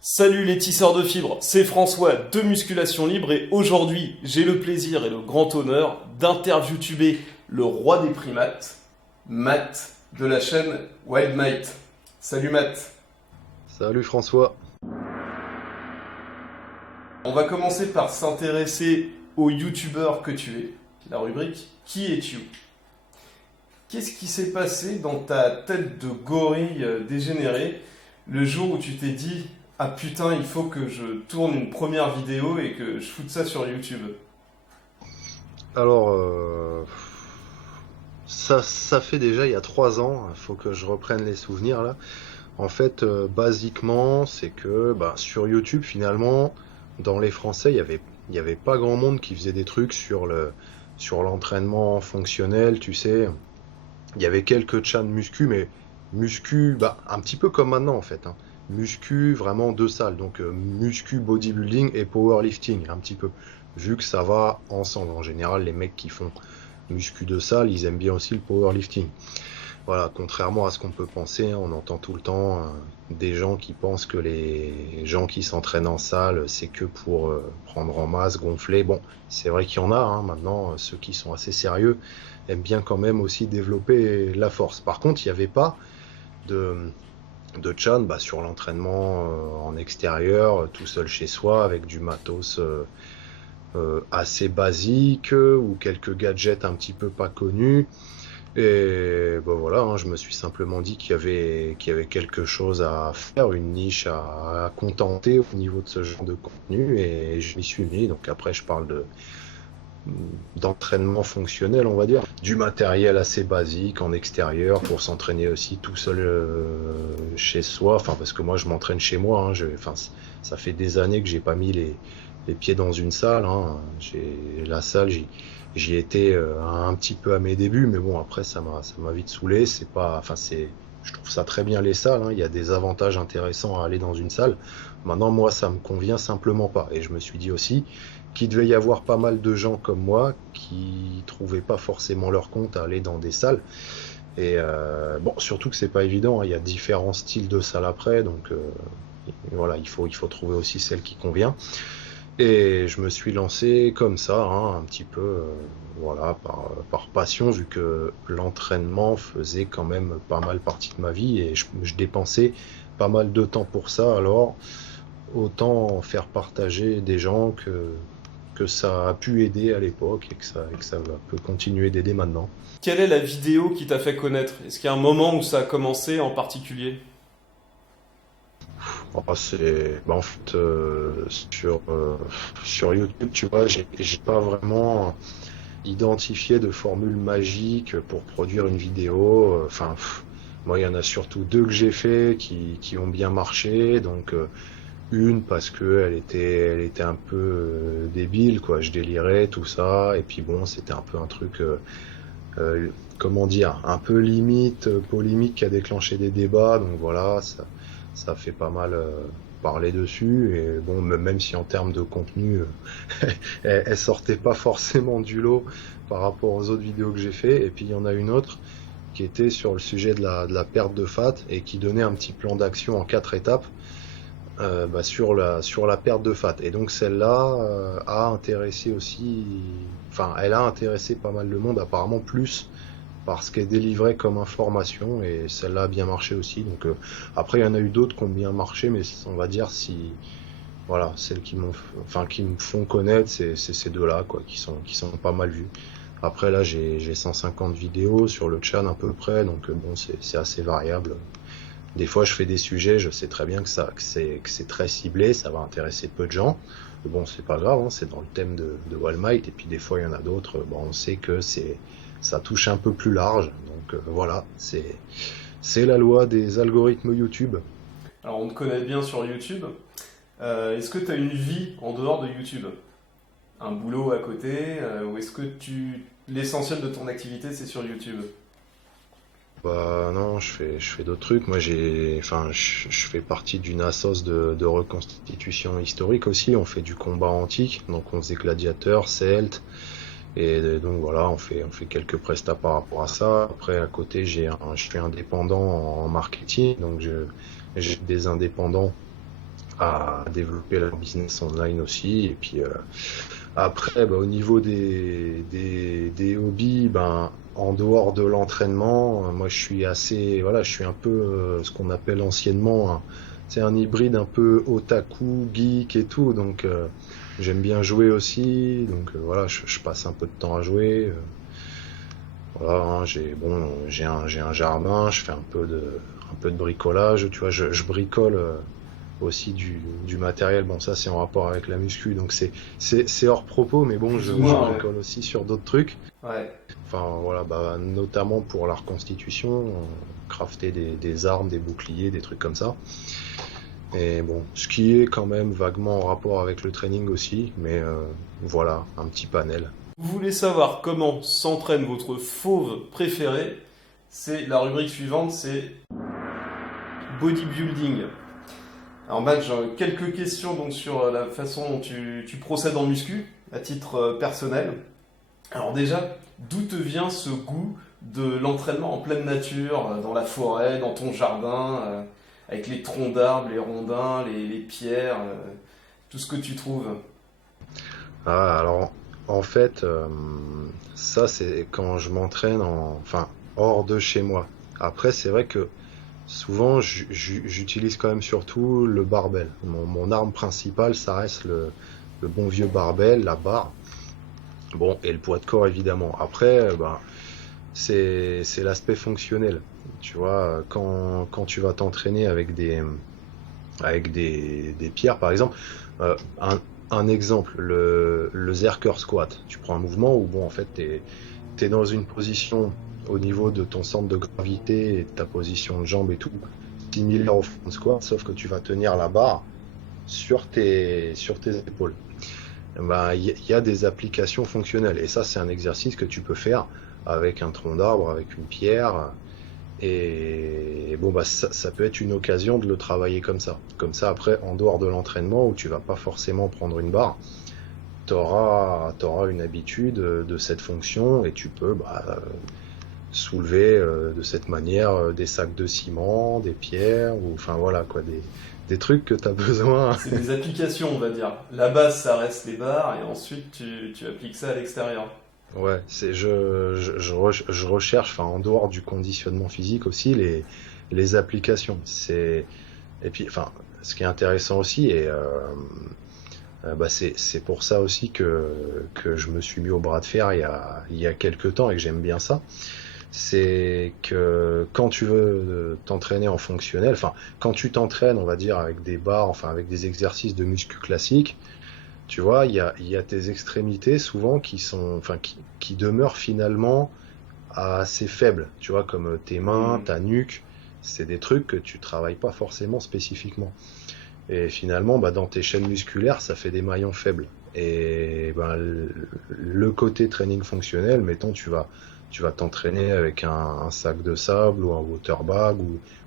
Salut les tisseurs de fibres, c'est François de Musculation Libre et aujourd'hui j'ai le plaisir et le grand honneur d'interviewer le roi des primates, Matt de la chaîne Wild Might. Salut Matt. Salut François. On va commencer par s'intéresser au youtubeur que tu es, la rubrique Qui es-tu? Qu'est-ce qui s'est passé dans ta tête de gorille dégénéré le jour où tu t'es dit ah putain, il faut que je tourne une première vidéo et que je foute ça sur YouTube? Alors, ça fait déjà il y a 3 ans, il faut que je reprenne les souvenirs là. En fait, basiquement, c'est que sur YouTube, finalement, dans les Français, il y avait pas grand monde qui faisait des trucs sur l'entraînement fonctionnel, tu sais. Il y avait quelques chans muscu, mais muscu, un petit peu comme maintenant en fait, hein. Muscu, vraiment deux salles, donc muscu, bodybuilding et powerlifting, un petit peu. Vu que ça va ensemble. En général, les mecs qui font muscu de salle, ils aiment bien aussi le powerlifting. Voilà, contrairement à ce qu'on peut penser, hein, on entend tout le temps des gens qui pensent que les gens qui s'entraînent en salle, c'est que pour prendre en masse, gonfler. Bon, c'est vrai qu'il y en a, hein, maintenant, ceux qui sont assez sérieux aiment bien quand même aussi développer la force. Par contre, il n'y avait pas de, de Chan sur l'entraînement en extérieur, tout seul chez soi, avec du matos assez basique ou quelques gadgets un petit peu pas connus. Et voilà, hein, je me suis simplement dit qu'il y avait quelque chose à faire, une niche à contenter au niveau de ce genre de contenu, et je m'y suis mis. Donc après, je parle d'entraînement fonctionnel, on va dire, du matériel assez basique en extérieur pour s'entraîner aussi tout seul chez soi. Enfin, parce que moi, je m'entraîne chez moi. Hein, enfin, ça fait des années que j'ai pas mis les pieds dans une salle. Hein. La salle, j'y étais un petit peu à mes débuts, mais bon, après, ça m'a vite saoulé. C'est pas, enfin, je trouve ça très bien les salles. Hein. Il y a des avantages intéressants à aller dans une salle. Maintenant, moi, ça me convient simplement pas. Et je me suis dit aussi qu'il devait y avoir pas mal de gens comme moi qui trouvaient pas forcément leur compte à aller dans des salles. Et bon, surtout que c'est pas évident. Hein. Il y a différents styles de salles après, donc voilà, il faut trouver aussi celle qui convient. Et je me suis lancé comme ça, hein, un petit peu, voilà, par passion, vu que l'entraînement faisait quand même pas mal partie de ma vie et je dépensais pas mal de temps pour ça. Alors, autant en faire partager des gens que ça a pu aider à l'époque et que ça peut continuer d'aider maintenant. Quelle est la vidéo qui t'a fait connaître? Est-ce qu'il y a un moment où ça a commencé en particulier? En fait, sur YouTube, tu vois, j'ai pas vraiment identifié de formule magique pour produire une vidéo. Enfin, moi, il y en a surtout deux que j'ai fait qui ont bien marché. Donc, une parce que elle était un peu débile, quoi. Je délirais, tout ça. Et puis bon, c'était un peu un truc, comment dire, un peu limite, polémique qui a déclenché des débats. Donc voilà, ça fait pas mal parler dessus. Et bon, même si en termes de contenu, elle sortait pas forcément du lot par rapport aux autres vidéos que j'ai fait. Et puis il y en a une autre qui était sur le sujet de la perte de fat et qui donnait un petit plan d'action en 4 étapes sur la perte de fat. Et donc celle-là a intéressé aussi, enfin elle a intéressé pas mal de monde apparemment, plus parce qu'elle délivrait comme information, et celle-là a bien marché aussi. Donc après il y en a eu d'autres qui ont bien marché, mais on va dire, si voilà, celles qui me font connaître, c'est ces deux-là, quoi, qui sont pas mal vues. Après là, j'ai 150 vidéos sur le channel à peu près, donc bon, c'est assez variable. Des fois, je fais des sujets, je sais très bien que c'est très ciblé, ça va intéresser peu de gens. Mais bon, c'est pas grave, hein, c'est dans le thème de Walmart. Et puis des fois, il y en a d'autres, bon, on sait que ça touche un peu plus large. Donc voilà, c'est la loi des algorithmes YouTube. Alors on te connaît bien sur YouTube. Est-ce que tu as une vie en dehors de YouTube? Un boulot à côté? Ou est-ce que l'essentiel de ton activité c'est sur YouTube? Bah non, je fais d'autres trucs. Moi, enfin, je fais partie d'une assoce de reconstitution historique aussi. On fait du combat antique, donc on faisait gladiateur, celte. Et donc voilà, on fait quelques prestats par rapport à ça. Après, à côté, je suis indépendant en marketing, donc j'ai des indépendants à développer leur business online aussi. Et puis après, au niveau des hobbies, en dehors de l'entraînement, moi je suis assez, voilà, je suis un peu ce qu'on appelle anciennement, c'est un hybride un peu otaku, geek et tout, donc j'aime bien jouer aussi, donc voilà, je passe un peu de temps à jouer. Voilà, hein, j'ai un jardin, je fais un peu de bricolage, tu vois, je bricole aussi du matériel. Bon, ça c'est en rapport avec la muscu, donc c'est hors propos, mais bon, Plus ou je moins, ouais. bricole aussi sur d'autres trucs. Ouais. Enfin voilà, notamment pour la reconstitution, crafter des armes, des boucliers, des trucs comme ça. Et bon, ce qui est quand même vaguement en rapport avec le training aussi, mais voilà, un petit panel. Vous voulez savoir comment s'entraîne votre fauve préféré? C'est la rubrique suivante, c'est bodybuilding. Alors Matt, j'ai quelques questions donc sur la façon dont tu procèdes en muscu, à titre personnel. Alors déjà, d'où te vient ce goût de l'entraînement en pleine nature, dans la forêt, dans ton jardin, avec les troncs d'arbres, les rondins, les pierres, tout ce que tu trouves? Ah, alors en fait, ça c'est quand je m'entraîne enfin, hors de chez moi. Après, c'est vrai que souvent j'utilise quand même surtout le barbell. Mon arme principale, ça reste le bon vieux barbell, la barre. Bon, et le poids de corps évidemment. Après, c'est l'aspect fonctionnel. Tu vois, quand tu vas t'entraîner avec des pierres, par exemple, euh, un, un exemple, le Zercher squat. Tu prends un mouvement où, bon, en fait, t'es dans une position au niveau de ton centre de gravité et de ta position de jambe et tout, similaire au front squat, sauf que tu vas tenir la barre sur tes épaules. Il y a des applications fonctionnelles. Et ça, c'est un exercice que tu peux faire avec un tronc d'arbre, avec une pierre. Et bon, ça peut être une occasion de le travailler comme ça. Comme ça, après, en dehors de l'entraînement, où tu vas pas forcément prendre une barre, t'auras une habitude de cette fonction et tu peux soulever de cette manière des sacs de ciment, des pierres, ou enfin voilà quoi, des trucs que tu as besoin. C'est des applications, on va dire. La base, ça reste les barres, et ensuite tu appliques ça à l'extérieur. Ouais, je recherche, enfin, en dehors du conditionnement physique aussi, les applications. Et puis, enfin, ce qui est intéressant aussi, c'est pour ça aussi que je me suis mis au bras de fer il y a quelques temps et que j'aime bien ça. C'est que quand tu veux t'entraîner en fonctionnel, enfin, quand tu t'entraînes, on va dire, avec des barres, enfin, avec des exercices de muscu classiques, tu vois, il y a tes extrémités souvent qui demeurent finalement assez faibles. Tu vois, comme tes mains, Hmm. ta nuque, c'est des trucs que tu travailles pas forcément spécifiquement. Et finalement, dans tes chaînes musculaires, ça fait des maillons faibles. Et le côté training fonctionnel, mettons, tu vas t'entraîner avec un sac de sable ou un water bag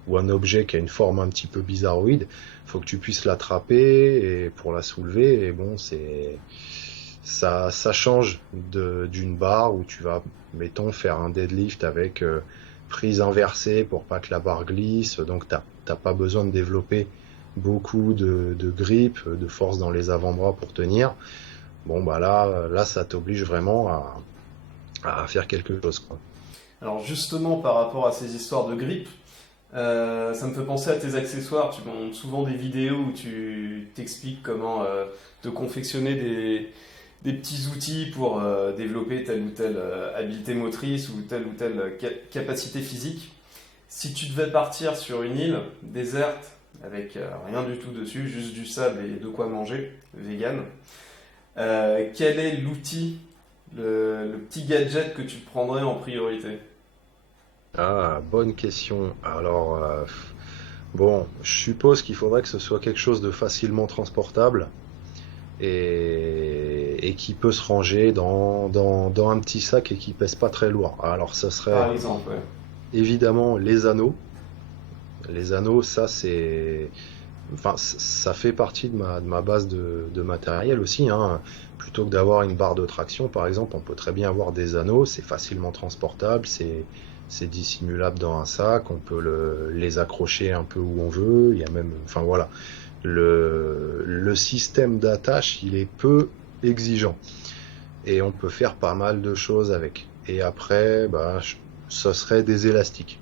ou un objet qui a une forme un petit peu bizarroïde. Faut que tu puisses l'attraper et pour la soulever. Et bon, ça change d'une barre où tu vas, mettons, faire un deadlift avec prise inversée pour pas que la barre glisse. Donc, t'as pas besoin de développer beaucoup de grip, de force dans les avant-bras pour tenir. Bon, là, ça t'oblige vraiment à faire quelque chose, quoi. Alors justement, par rapport à ces histoires de grippe, ça me fait penser à tes accessoires. Tu montres souvent des vidéos où tu t'expliques comment te confectionner des petits outils pour développer telle ou telle habileté motrice ou telle capacité physique. Si tu devais partir sur une île déserte avec rien du tout dessus, juste du sable et de quoi manger, vegan, quel est l'outil, le petit gadget que tu prendrais en priorité? Ah, bonne question. Alors, bon, je suppose qu'il faudrait que ce soit quelque chose de facilement transportable et qui peut se ranger dans un petit sac et qui pèse pas très lourd. Alors, ça serait Par exemple, ouais. évidemment les anneaux. Les anneaux, ça c'est, enfin, ça fait partie de ma base de matériel aussi, hein. Plutôt que d'avoir une barre de traction, par exemple, on peut très bien avoir des anneaux. C'est facilement transportable, c'est dissimulable dans un sac. On peut les accrocher un peu où on veut. Il y a même, enfin voilà. le système d'attache, il est peu exigeant. Et on peut faire pas mal de choses avec. Et après, ça serait des élastiques.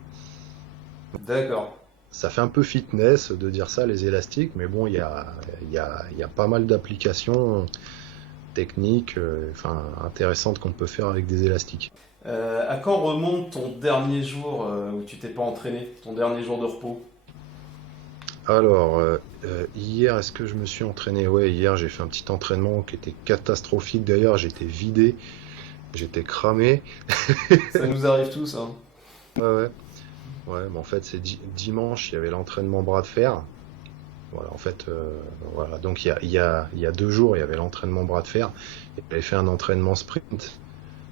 D'accord. Ça fait un peu fitness de dire ça, les élastiques, mais bon, il y a pas mal d'applications techniques, intéressantes qu'on peut faire avec des élastiques. À quand remonte ton dernier jour où tu t'es pas entraîné, ton dernier jour de repos? Alors, hier, est-ce que je me suis entraîné? Ouais, hier, j'ai fait un petit entraînement qui était catastrophique d'ailleurs. J'étais vidé, j'étais cramé. Ça nous arrive tous, hein. Ouais, ouais. Ouais, mais en fait, c'est dimanche, il y avait l'entraînement bras de fer. Voilà, en fait, voilà. Donc, il y a 2 jours, il y avait l'entraînement bras de fer. Et j'avais fait un entraînement sprint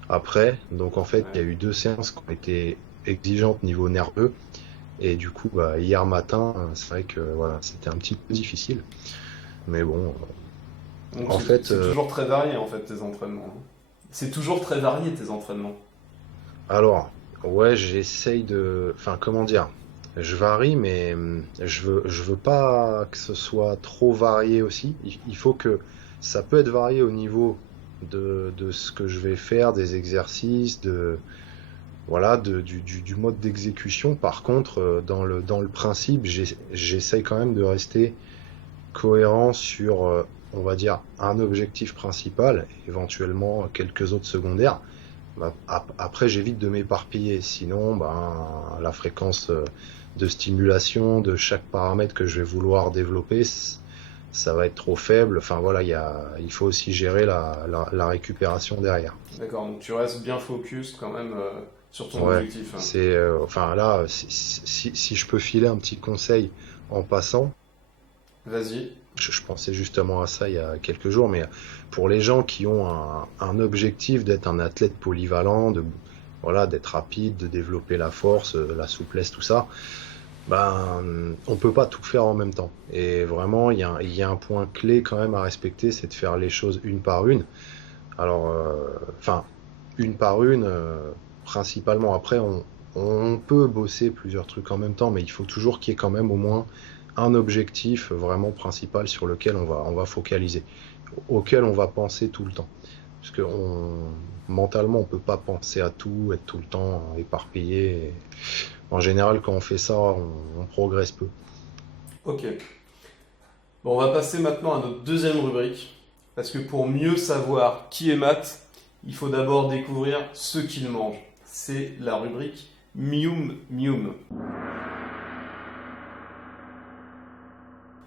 après. Donc, en fait, il y Ouais. a eu 2 séances qui ont été exigeantes niveau nerveux. Et du coup, hier matin, c'est vrai que voilà, c'était un petit peu difficile. Mais bon, Donc en fait, c'est toujours très varié en fait tes entraînements, hein. C'est toujours très varié tes entraînements. alors, ouais, j'essaye de, enfin, comment dire, je varie, mais je veux pas que ce soit trop varié aussi. Il faut que ça peut être varié au niveau de ce que je vais faire, des exercices, voilà, du mode d'exécution. Par contre, dans le principe, j'essaye quand même de rester cohérent sur, on va dire, un objectif principal, éventuellement quelques autres secondaires. Après, j'évite de m'éparpiller, sinon, la fréquence de stimulation de chaque paramètre que je vais vouloir développer, ça va être trop faible. Enfin voilà, il faut aussi gérer la récupération derrière. D'accord, donc tu restes bien focus quand même sur ton Ouais, objectif, hein. c'est, enfin là, si je peux filer un petit conseil en passant, Vas-y. je pensais justement à ça il y a quelques jours, mais pour les gens qui ont un objectif d'être un athlète polyvalent, voilà, d'être rapide, de développer la force, la souplesse, tout ça, on peut pas tout faire en même temps. Et vraiment, il y a un point clé quand même à respecter, c'est de faire les choses une par une. Alors, enfin, une par une, principalement. Après, on peut bosser plusieurs trucs en même temps, mais il faut toujours qu'il y ait quand même au moins un objectif vraiment principal sur lequel on va focaliser, auquel on va penser tout le temps. Parce que mentalement, on peut pas penser à tout, être tout le temps éparpillé. En général, quand on fait ça, on progresse peu. Ok. Bon, on va passer maintenant à notre deuxième rubrique. Parce que pour mieux savoir qui est Matt, il faut d'abord découvrir ce qu'il mange. C'est la rubrique Mium Mium.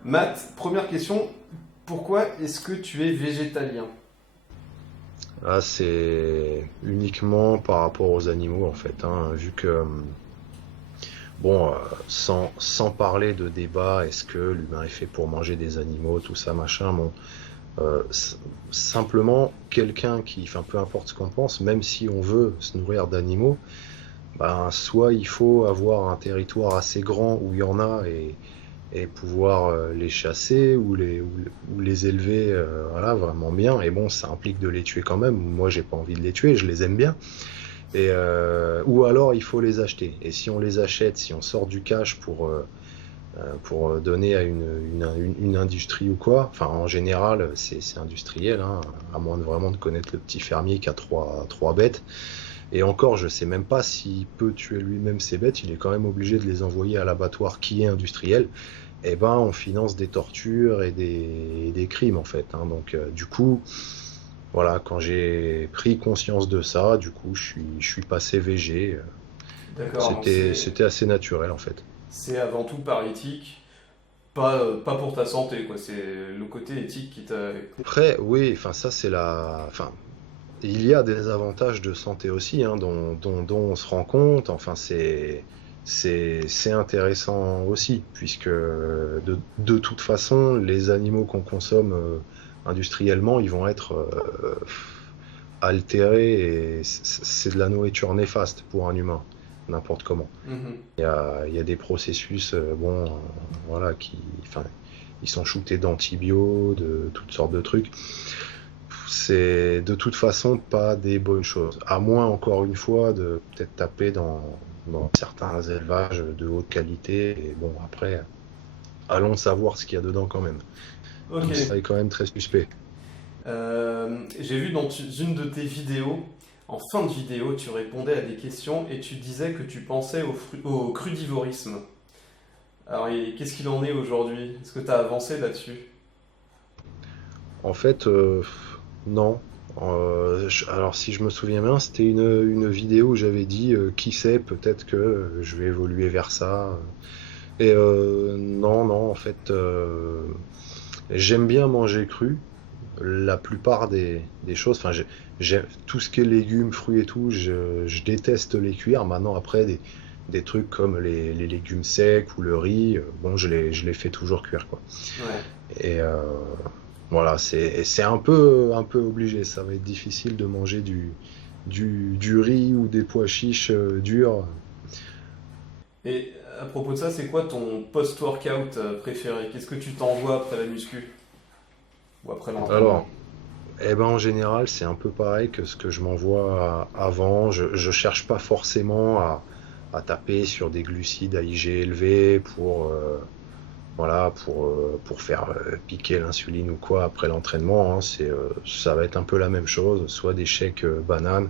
Matt, première question. Pourquoi est-ce que tu es végétalien? Là, c'est uniquement par rapport aux animaux, en fait, hein, vu que, bon, sans parler de débat, est-ce que l'humain est fait pour manger des animaux, tout ça, machin, bon, simplement, quelqu'un qui, enfin, peu importe ce qu'on pense, même si on veut se nourrir d'animaux, soit il faut avoir un territoire assez grand où il y en a et pouvoir les chasser ou les élever, voilà, vraiment bien. Et bon, ça implique de les tuer quand même. Moi, j'ai pas envie de les tuer, je les aime bien. Ou alors, il faut les acheter. Et si on les achète, si on sort du cash pour donner à une industrie ou quoi, enfin, en général, c'est industriel, hein, à moins de vraiment de connaître le petit fermier qui a trois bêtes. Et encore, je sais même pas s'il peut tuer lui-même ses bêtes, il est quand même obligé de les envoyer à l'abattoir qui est industriel. Eh ben, on finance des tortures et des crimes en fait, hein. Donc, du coup, voilà, quand j'ai pris conscience de ça, du coup, je suis passé végé. D'accord, donc C'était assez naturel en fait. c'est avant tout par éthique, pas pour ta santé, quoi. C'est le côté éthique qui t'a. Après, oui, enfin ça c'est enfin, il y a des avantages de santé aussi, hein, dont on se rend compte. Enfin, c'est intéressant aussi, puisque de toute façon, les animaux qu'on consomme industriellement, ils vont être altérés et c'est de la nourriture néfaste pour un humain, n'importe comment. Mhm. Il y a des processus, bon, voilà, enfin, ils sont shootés d'antibio, de toutes sortes de trucs. C'est de toute façon pas des bonnes choses. À moins, encore une fois, de peut-être taper dans certains élevages de haute qualité. Et bon, après, allons savoir ce qu'il y a dedans quand même. Ok. Tout ça est quand même très suspect. J'ai vu dans une de tes vidéos, en fin de vidéo, tu répondais à des questions et tu disais que tu pensais au crudivorisme. Alors, qu'est-ce qu'il en est aujourd'hui? Est-ce que tu as avancé là-dessus? En fait, non. Alors si je me souviens bien, c'était une vidéo où j'avais dit qui sait, peut-être que je vais évoluer vers ça. Et non, non, en fait, j'aime bien manger cru. La plupart des choses, enfin, j'aime tout ce qui est légumes, fruits et tout, je déteste les cuire. Maintenant, après, des trucs comme les légumes secs ou le riz, bon, je les fais toujours cuire, quoi. Ouais. Et voilà, c'est un peu obligé. Ça va être difficile de manger du riz ou des pois chiches durs. Et à propos de ça, c'est quoi ton post-workout préféré? Qu'est-ce que tu t'envoies après la muscu? Ou après l'entraînement? Alors, eh ben, en général, c'est un peu pareil que ce que je m'envoie avant. Je cherche pas forcément à taper sur des glucides à IG élevé pour faire piquer l'insuline ou quoi après l'entraînement, hein. Ça va être un peu la même chose, soit des shakes bananes,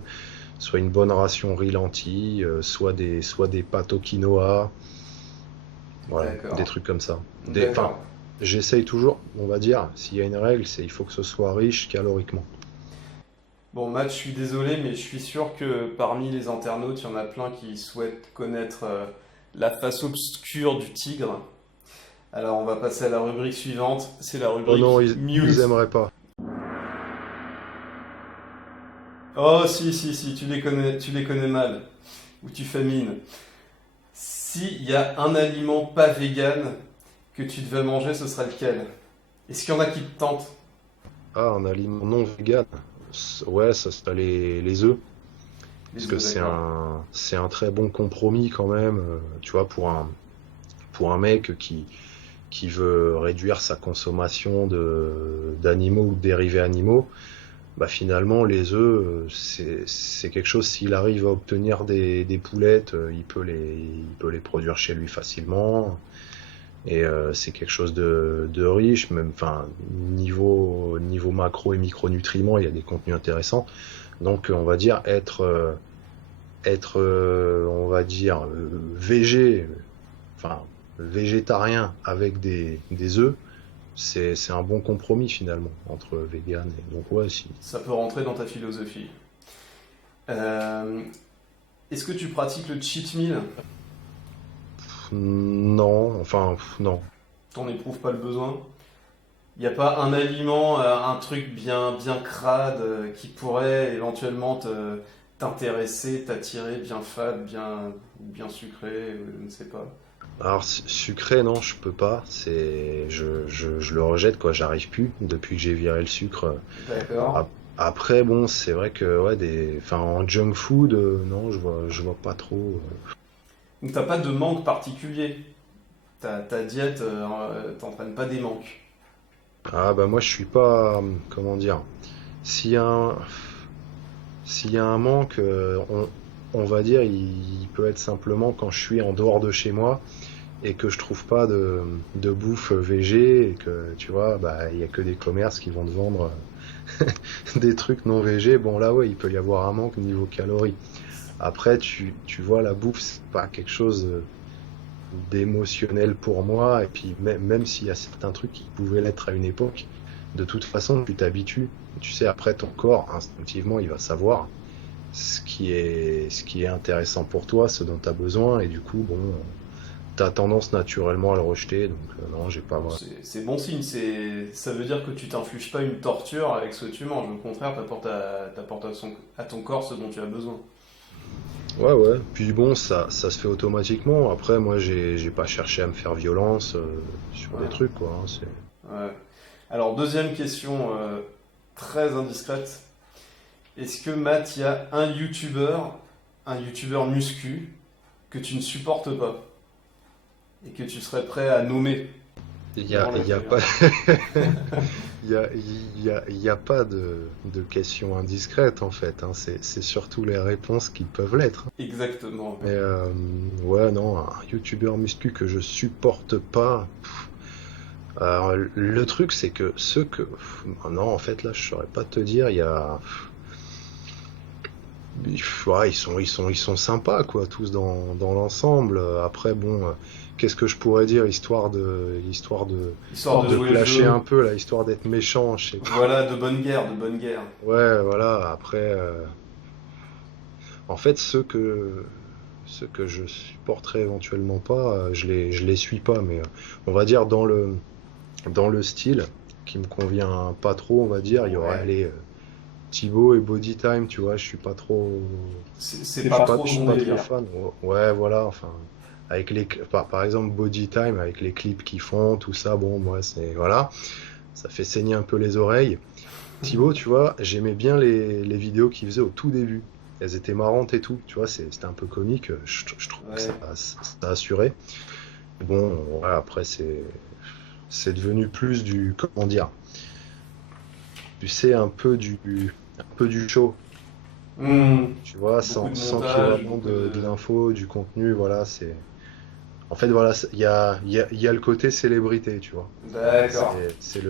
soit une bonne ration riz lentilles, soit des pâtes au quinoa, voilà, des D'accord. trucs comme ça. Enfin, D'accord. j'essaye toujours, on va dire, s'il y a une règle, c'est il faut que ce soit riche caloriquement. Bon, Matt, je suis désolé, mais je suis sûr que parmi les internautes, il y en a plein qui souhaitent connaître la face obscure du tigre. Alors, on va passer à la rubrique suivante. C'est la Oh non, rubrique ils Muse. aimeraient pas. Oh, si, si, si, tu les connais mal. Ou tu famines. S'il y a un aliment pas vegan que tu devais manger, ce serait lequel? Est-ce qu'il y en a qui te tentent? Ah, un aliment non vegan. Ouais, ça serait les œufs. Parce Les que œufs, d'accord. c'est un très bon compromis quand même, tu vois, pour un mec qui veut réduire sa consommation d'animaux ou de dérivés animaux, bah finalement les œufs, c'est quelque chose, s'il arrive à obtenir des poulettes, il peut les produire chez lui facilement. Et c'est quelque chose de riche, même, enfin, niveau macro et micronutriments, il y a des contenus intéressants. Donc on va dire on va dire, enfin, végétarien avec des œufs, c'est un bon compromis finalement entre vegan et donc ouais, si. Ça peut rentrer dans ta philosophie. Euh, Est-ce que tu pratiques le cheat meal? Non, enfin, non. T'en éprouves pas le besoin? Il n'y a pas un aliment, un truc bien crade qui pourrait éventuellement t'intéresser, t'attirer, bien fade, bien sucré, je ne sais pas. Alors sucré, non, je peux pas. Je le rejette quoi. J'arrive plus depuis que j'ai viré le sucre. D'accord. Après, bon, c'est vrai que ouais, enfin, en junk food, non, je vois pas trop. Donc t'as pas de manque particulier. Ta diète t'entraîne pas des manques. Ah bah moi, je suis pas, comment dire. S'il y a un, s'il y a un manque, on va dire, il peut être simplement quand je suis en dehors de chez moi et que je trouve pas de bouffe végé et que tu vois, bah il y a que des commerces qui vont te vendre des trucs non végés. Bon là ouais, il peut y avoir un manque niveau calories. Après, tu vois, la bouffe, c'est pas quelque chose d'émotionnel pour moi. Et puis, même s'il y a certains trucs qui pouvaient l'être à une époque, de toute façon, tu t'habitues. Tu sais, après, ton corps, instinctivement, il va savoir ce qui est intéressant pour toi, ce dont tu as besoin. Et du coup, bon, tu as tendance naturellement à le rejeter. Donc, non, j'ai pas Bon, vrai. c'est bon signe, ça veut dire que tu t'infliges pas une torture avec ce que tu manges. Au contraire, t'apportes à ton corps ce dont tu as besoin. Ouais, ouais. Puis bon, ça se fait automatiquement. Après, moi, j'ai pas cherché à me faire violence sur des Ouais, trucs, quoi, hein. ouais. Alors, deuxième question très indiscrète. Est-ce que Matt, il y a un YouTuber muscu, que tu ne supportes pas et que tu serais prêt à nommer devant la Il y a caméra? pas, il y a pas de questions indiscrètes en fait, hein. C'est surtout les réponses qui peuvent l'être. Exactement. Mais ouais, non, un youtubeur muscu que je supporte pas. Le truc, c'est que ceux que... Non, en fait, là, je saurais pas te dire, il y a... Ouais, ils sont sympas, quoi, tous dans l'ensemble. Après, bon, qu'est-ce que je pourrais dire, Histoire de de jouer le clasher jeu. un peu, là, histoire d'être méchant, je sais pas. Voilà, de bonne guerre, de bonne guerre. Ouais, voilà, après, en fait, ceux que je supporterais éventuellement pas, je les suis pas, mais on va dire dans le style qui me convient pas trop, on va dire, il y aurait, Ouais. allez, Thibaut et Body Time, tu vois, C'est pas trop je suis ton pas trop délire. fan. Ouais, voilà, enfin, par exemple, Body Time, avec les clips qu'ils font, tout ça, bon, moi, voilà, ça fait saigner un peu les oreilles. Thibaut, tu vois, j'aimais bien les vidéos qu'il faisait au tout début. Elles étaient marrantes et tout, tu vois, c'était un peu comique, je trouve que Ouais. ça assurait. Bon, ouais, après, c'est devenu plus du, comment dire, tu sais, un peu du show. Hmm. Tu vois, Beaucoup de sans qu'il y ait montage, vraiment beaucoup de de... l'info, du contenu, voilà, En fait, voilà, il y a le côté célébrité, tu vois. D'accord. C'est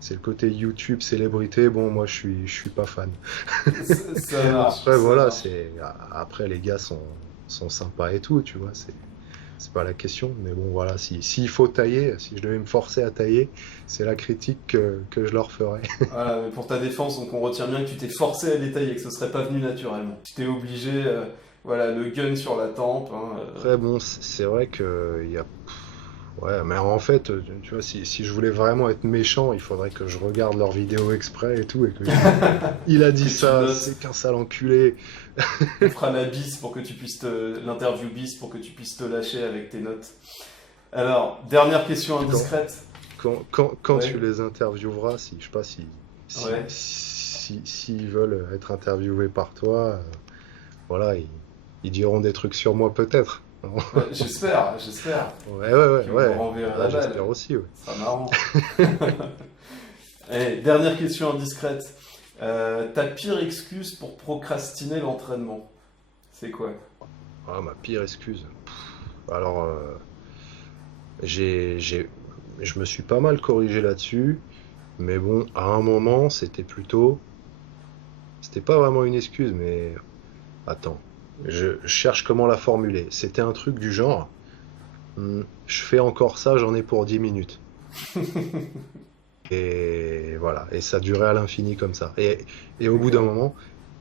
c'est le côté YouTube célébrité, bon, moi, je suis pas fan. Ça marche, Après, ça voilà, marche. après, les gars sont sympas et tout, tu vois, c'est pas la question, mais bon, voilà, s'il faut tailler, si je devais me forcer à tailler, c'est la critique que je leur ferais. Voilà, mais pour ta défense, donc on retient bien que tu t'es forcé à détailler, que ce serait pas venu naturellement. Tu t'es obligé, voilà, le gun sur la tempe. Hein, Après, bon, c'est vrai que ouais, mais en fait, tu vois, si je voulais vraiment être méchant, il faudrait que je regarde leurs vidéos exprès et tout, et que je dise, il a que dit tu ça, notes. c'est qu'un sale enculé. On fera la bis pour que tu puisses l'interview bis pour que tu puisses te lâcher avec tes notes. Alors, dernière question Quand, indiscrète. quand tu Ouais, les intervieweras, je sais pas ouais. s'ils veulent être interviewés par toi, voilà, ils diront des trucs sur moi peut-être. Ouais, j'espère que vous me Ouais. renverrez la Ah, j'espère balle. aussi, ouais. Ce sera marrant. Allez, dernière question indiscrète. Ta pire excuse pour procrastiner l'entraînement, c'est quoi? Ah, ma pire excuse. Alors, j'ai, j'ai, je me suis pas mal corrigé là-dessus. Mais bon, à un moment, c'était pas vraiment une excuse, mais attends, je cherche comment la formuler. C'était un truc du genre, je fais encore ça, j'en ai pour 10 minutes. Et voilà, et ça durait à l'infini comme ça. Et au bout d'un D'accord. moment,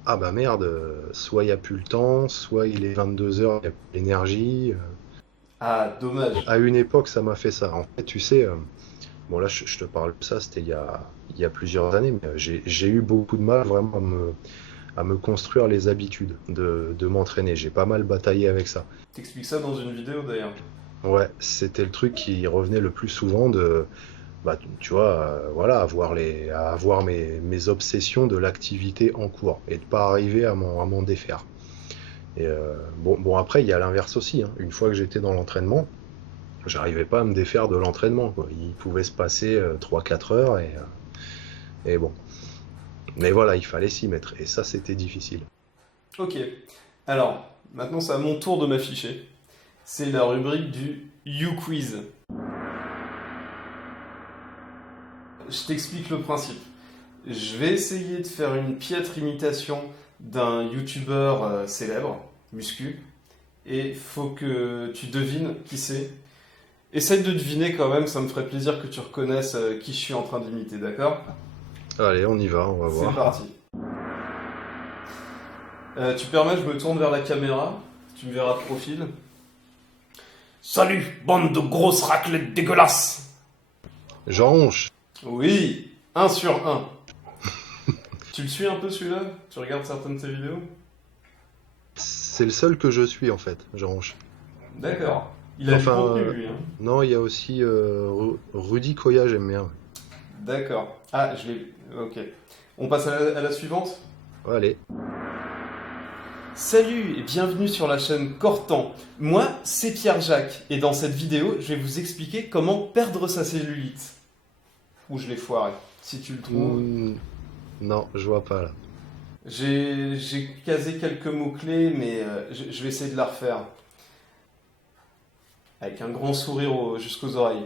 ah bah merde, soit il y a plus le temps, soit il est 22 heures, il y a plus l'énergie. Ah, Et dommage. à une époque, ça m'a fait ça. En fait, tu sais, bon là, je te parle de ça, c'était il y a plusieurs années, mais j'ai eu beaucoup de mal vraiment à me construire les habitudes de m'entraîner. J'ai pas mal bataillé avec ça. T'expliques ça dans une vidéo d'ailleurs. Ouais, c'était le truc qui revenait le plus souvent bah, tu vois, voilà, à avoir mes obsessions de l'activité en cours et de pas arriver à m'en défaire. Et bon, après, il y a l'inverse aussi, hein. Une fois que j'étais dans l'entraînement, j'arrivais pas à me défaire de l'entraînement, quoi. Il pouvait se passer 3-4 heures et bon. Mais voilà, il fallait s'y mettre. Et ça, c'était difficile. Ok. Alors, maintenant c'est à mon tour de m'afficher. C'est la rubrique du You Quiz. Je t'explique le principe. Je vais essayer de faire une piètre imitation d'un youtubeur célèbre, muscu, et faut que tu devines qui c'est. Essaye de deviner quand même, ça me ferait plaisir que tu reconnaisses qui je suis en train d'imiter, d'accord? Allez, on y va, on va C'est voir. parti. Tu permets, je me tourne vers la caméra, tu me verras de profil. Salut, bande de grosses raclettes dégueulasses! Jean Honche, Oui, un sur un. Tu le suis un peu celui-là? Tu regardes certaines de ses vidéos? c'est le seul que je suis en fait, Jean Honche. D'accord. Il a du Enfin, contenu lui, hein. non, il y a aussi Rudy Koya, j'aime bien. D'accord. Ah, je l'ai. Ok. On passe à la suivante. Ouais, allez. Salut et bienvenue sur la chaîne Cortan. Moi, c'est Pierre-Jacques et dans cette vidéo, je vais vous expliquer comment perdre sa cellulite. Ou je l'ai foiré. Si tu le trouves. Hmm, non, je vois pas là. J'ai casé quelques mots-clés, mais je vais essayer de la refaire. Avec un grand sourire jusqu'aux oreilles.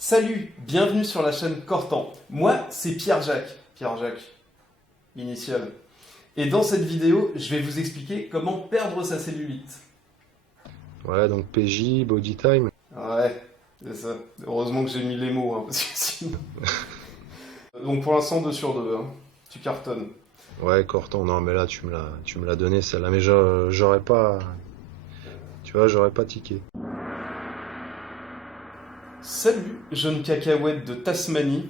Salut, bienvenue sur la chaîne Cortan. Moi, c'est Pierre-Jacques. Pierre-Jacques, initial. Et dans cette vidéo, je vais vous expliquer comment perdre sa cellulite. Ouais, donc PJ, body time. Ouais, c'est ça. Heureusement que j'ai mis les mots, hein, parce que sinon... Donc pour l'instant, 2 sur 2, hein. Tu cartonnes. Ouais, Cortan, non, mais là, tu me l'as donné, celle-là, mais j'aurais pas, tu vois, j'aurais pas tiqué. Salut, jeune cacahuète de Tasmanie.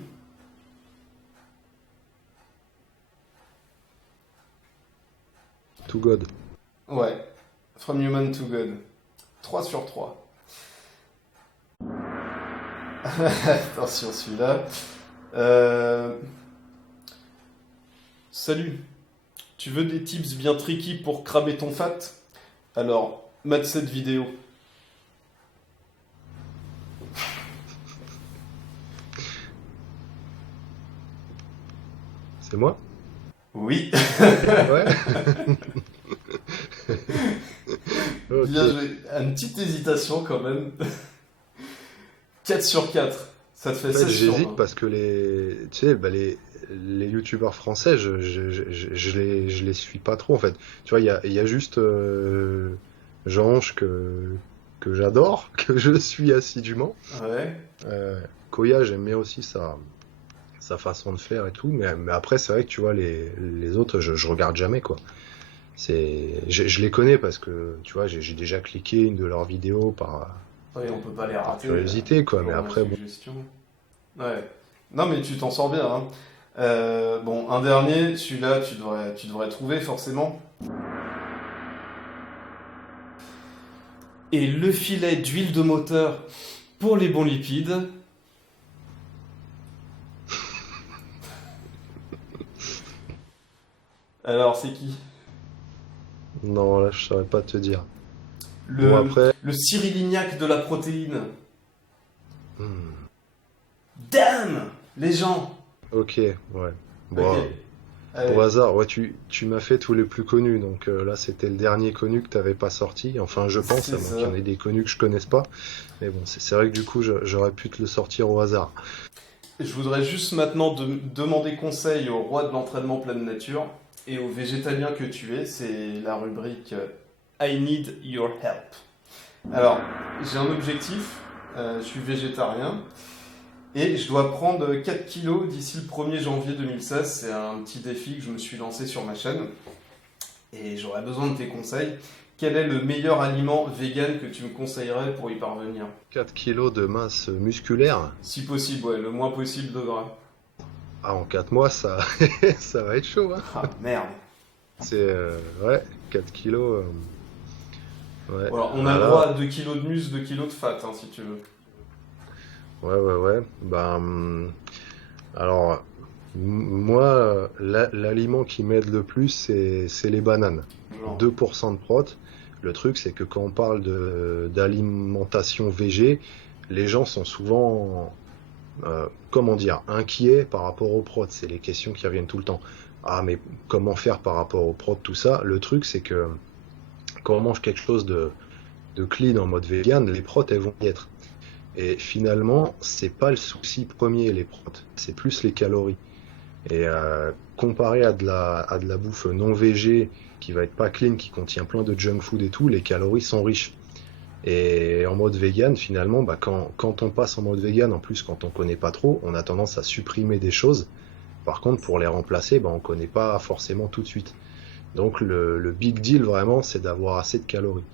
To God. Ouais, From Human to God. 3 sur 3. Attention, celui-là. Salut, tu veux des tips bien tricky pour cramer ton fat? Alors, mate cette vidéo. C'est moi? Oui. Ouais. Ok. Bien joué. Une petite hésitation quand même. 4 sur 4. Ça te fait En fait, 16 sur j'hésite 20. parce que tu sais, les youtubeurs français, je les suis pas trop, en fait. Tu vois, il y a juste Jeange que j'adore, que je suis assidûment. Ouais. Koya, j'aime bien aussi sa façon de faire et tout, mais après, c'est vrai que tu vois, les autres, je regarde jamais, quoi. Je les connais parce que, tu vois, j'ai déjà cliqué une de leurs vidéos Oui, on peut pas les rater. curiosité, quoi, mais Toujours après, la bon. suggestion. Ouais. Non, mais tu t'en sors bien, hein. Bon, un dernier, celui-là, tu devrais trouver forcément. Et le filet d'huile de moteur pour les bons lipides. Alors, c'est qui? Non, là, je saurais pas te dire. Le, Bon, après, le Cyrillignac de la protéine. hmm, Damn! Les gens! ok, ouais. Bon, Ok. Allez. au hasard, ouais, tu m'as fait tous les plus connus, donc là, c'était le dernier connu que t'avais pas sorti. Enfin, je pense, C'est à moins qu'il y en ça. ait des connus que je connaisse pas. Mais bon, c'est vrai que du coup, j'aurais pu te le sortir au hasard. Je voudrais juste maintenant demander conseil au roi de l'entraînement pleine nature et au végétalien que tu es. C'est la rubrique I need your help. Alors, j'ai un objectif. Je suis végétarien et je dois prendre 4 kilos d'ici le 1er janvier 2016. C'est un petit défi que je me suis lancé sur ma chaîne et j'aurais besoin de tes conseils. Quel est le meilleur aliment vegan que tu me conseillerais pour y parvenir? 4 kilos de masse musculaire, Si possible, ouais, le moins possible de gras. ah, en 4 mois, ça, ça va être chaud, hein. Ah merde. C'est, ouais, 4 kilos, ouais. Voilà, on a le droit Voilà. à 2 kilos de muscle, 2 kilos de fat, hein, si tu veux. Ouais. Alors, moi, l'aliment qui m'aide le plus, c'est les bananes. Genre. 2% de prot. Le truc, c'est que quand on parle d'alimentation végé, les gens sont souvent, comment dire, inquiets par rapport aux prot. C'est les questions qui reviennent tout le temps. Ah, mais comment faire par rapport aux prot, tout ça? Le truc, c'est que quand on mange quelque chose de clean en mode vegan, les protes elles vont y être. Et finalement, c'est pas le souci premier, les protes, c'est plus les calories. Et comparé à de la bouffe non végé, qui va être pas clean, qui contient plein de junk food et tout, les calories sont riches. Et en mode vegan, finalement, bah, quand on passe en mode vegan, en plus quand on connaît pas trop, on a tendance à supprimer des choses. Par contre, pour les remplacer, bah, on connaît pas forcément tout de suite. Donc le big deal vraiment, c'est d'avoir assez de calories.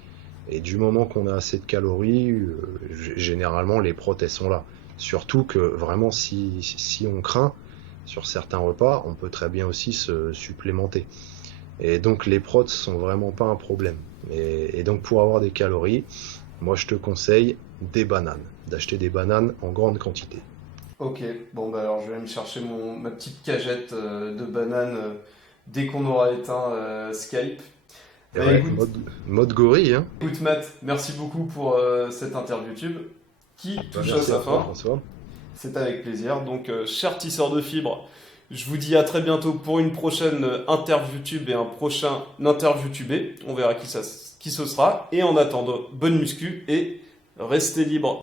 Et du moment qu'on a assez de calories, généralement les protes elles sont là. Surtout que vraiment si on craint sur certains repas, on peut très bien aussi se supplémenter. Et donc les protes sont vraiment pas un problème. Et donc pour avoir des calories, moi je te conseille des bananes, d'acheter des bananes en grande quantité. Ok, bon bah alors je vais aller me chercher ma petite cagette de bananes dès qu'on aura éteint Skype. Et Bah ouais, écoute, mode gorille, hein. écoute Matt, merci beaucoup pour cette interview YouTube qui Bah, touche à merci à sa toi, fin. François. C'est avec plaisir. Donc, chers tisseurs de fibres, je vous dis à très bientôt pour une prochaine interview tube et un prochain interview tubé. On verra qui ce sera. Et en attendant, bonne muscu et restez libres.